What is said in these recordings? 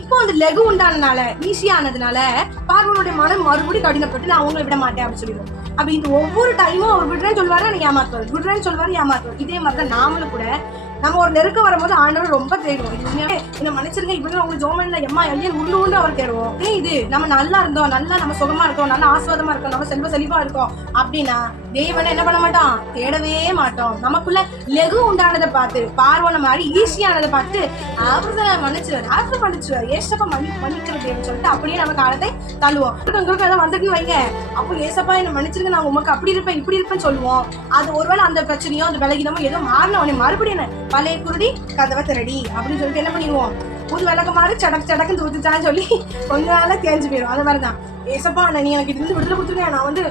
இப்போ அந்த லெகு உண்டானதுனால ஈஸியானதுனால பார்வனுடைய மனம் மறுபடியும் கடினப்பட்டு நான் அவங்களை விட மாட்டேன் அப்படின்னு சொல்லிடுவோம். அப்ப இந்த ஒவ்வொரு டைமும் அவர் விடுறேன்னு சொல்லுவாரு, நான் ஏமாத்துவார், விடுறேன்னு சொல்லுவாரு, ஏமாத்துவார். இதே மாதிரிதான் நாமளும் கூட நம்ம ஒரு நெருக்கம் வரும்போது ஆண்டவர் ரொம்ப தேடுவோம். இது உண்மையாவே என்ன மன்னிச்சிருங்க, இப்படி உங்களுக்கு ஜோமன்ல எம்மா ஐயன் உண்டு உண்டு அவர் தேடுவோம். இது நம்ம நல்லா இருந்தோம், நல்லா நம்ம சுகமா இருக்கோம், நல்லா ஆஸ்வாதமா இருக்கோம், நம்ம செல்வ செழிப்பா இருக்கோம் அப்படின்னா தேவனை என்ன பண்ண மாட்டோம், தேடவே மாட்டோம். நமக்குள்ள லெகு உண்டானதை பார்த்து பார்வனை மாதிரி ஈஸியானதை பார்த்து அவர்தான் மன்னிச்சிருவார், ஏசப்பா மன்னிச்சிருக்கேன்னு சொல்லிட்டு அப்படியே நம்ம காலத்தை தள்ளுவோம். உங்களுக்கு ஏதாவது வந்துட்டு வைங்க, அப்போ ஏசப்பா என்ன மன்னிச்சிருக்க, நான் உமக்கு அப்படி இருப்பேன் இப்படி இருப்பேன்னு சொல்லுவோம். அது ஒருவேளை அந்த பிரச்சனையோ அந்த விலகினமோ ஏதோ மாறினவனே மறுபடியும் பழைய குருடி கதவை திரடி அப்படின்னு சொல்லிட்டு என்ன பண்ணிடுவோம், புது விளக்க மாதிரி சடக்குன்னு தூத்துச்சான்னு சொல்லி கொஞ்ச நாள தேஞ்சு போயிடும். அது மாதிரிதான் ஏசப்பா நீ எனக்கு இது விடுதலை கொடுத்துருக்கேன், நான் வந்து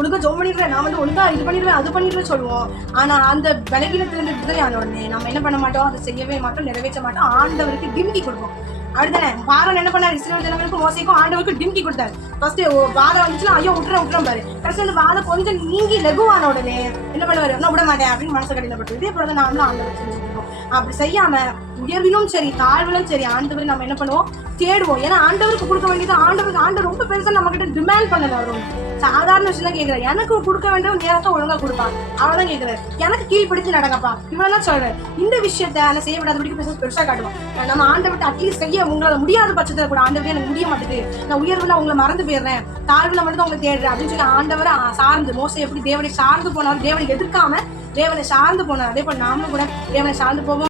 ஒழுங்கா ஜோம் பண்ணிடுறேன், நான் வந்து ஒழுங்கா இது பண்ணிடுவேன் அது பண்ணிடுவேன் சொல்லுவோம். ஆனா அந்த விலகினத்திலிருந்து விடுதலை ஆன உடனே நம்ம என்ன பண்ண மாட்டோம், அதை செய்யவே மாட்டோம், நிறைவேற்ற மாட்டோம், ஆண்டவருக்கு டிமிக்கி கொடுப்போம். அப்படித்தானே பார்வன் என்ன பண்ணாரு, இஸ்ரவேல் ஜனங்களுக்கும் மோசேக்கும் ஆண்டவருக்கு டிமிக்கி கொடுத்தாரு. ஃபர்ஸ்ட் வாதம் வந்துச்சுன்னா ஐயோ விட்டுறேன் பாரு, கடைசி அந்த வாதம் கொஞ்சம் நீங்கி லெகுவான உடனே என்ன பண்ணுவாரு, நான் விட மாட்டேன் அப்படின்னு மனசு கடினப்பட்டு. இதே போலதான் நாமளும் ஆண்டவர் செஞ்சுருக்கோம். அப்படி செய்யாம உயர்விலும் சரி தாழ்விலும் சரி ஆண்டவர் நம்ம என்ன பண்ணுவோம், தேடுவோம். ஏன்னா ஆண்டவருக்கு கொடுக்க வேண்டியது ஆண்டவர் ரொம்ப பெருசா நம்ம கிட்ட டிமாண்ட் பண்ணல. வரும் சாதாரண விஷயம் தான் கேட்கிறார், எனக்கு கொடுக்க வேண்டிய நேரத்தை ஒழுங்கா கொடுப்பான் அவ்வளவுதான் கேட்கிறாரு. எனக்கு கீழ்படுத்தி நடங்கப்பா இவ்வளவுதான் சொல்றேன். இந்த விஷயத்த நான் செய்ய விடாதபடிக்கு பெருசா காட்டுவோம். நம்ம ஆண்டவர்கிட்ட அட்லீஸ்ட் செய்ய உங்களால முடியாத பட்சத்துல கூட ஆண்டவரே எனக்கு முடிய மாட்டேது, நான் உயர்வுல உங்களை மறந்து போயிடுறேன், தாழ்வுல மட்டும் தான் உங்களை தேடுறேன் அப்படின்னு சொல்லி ஆண்டவரை சார்ந்து மோசே எப்படி தேவனை சார்ந்து போனார், தேவனை எதிர்க்காம தேவனை சார்ந்து போனார், அதே போல நாமளும் கூட தேவனை சார்ந்து போவோம்.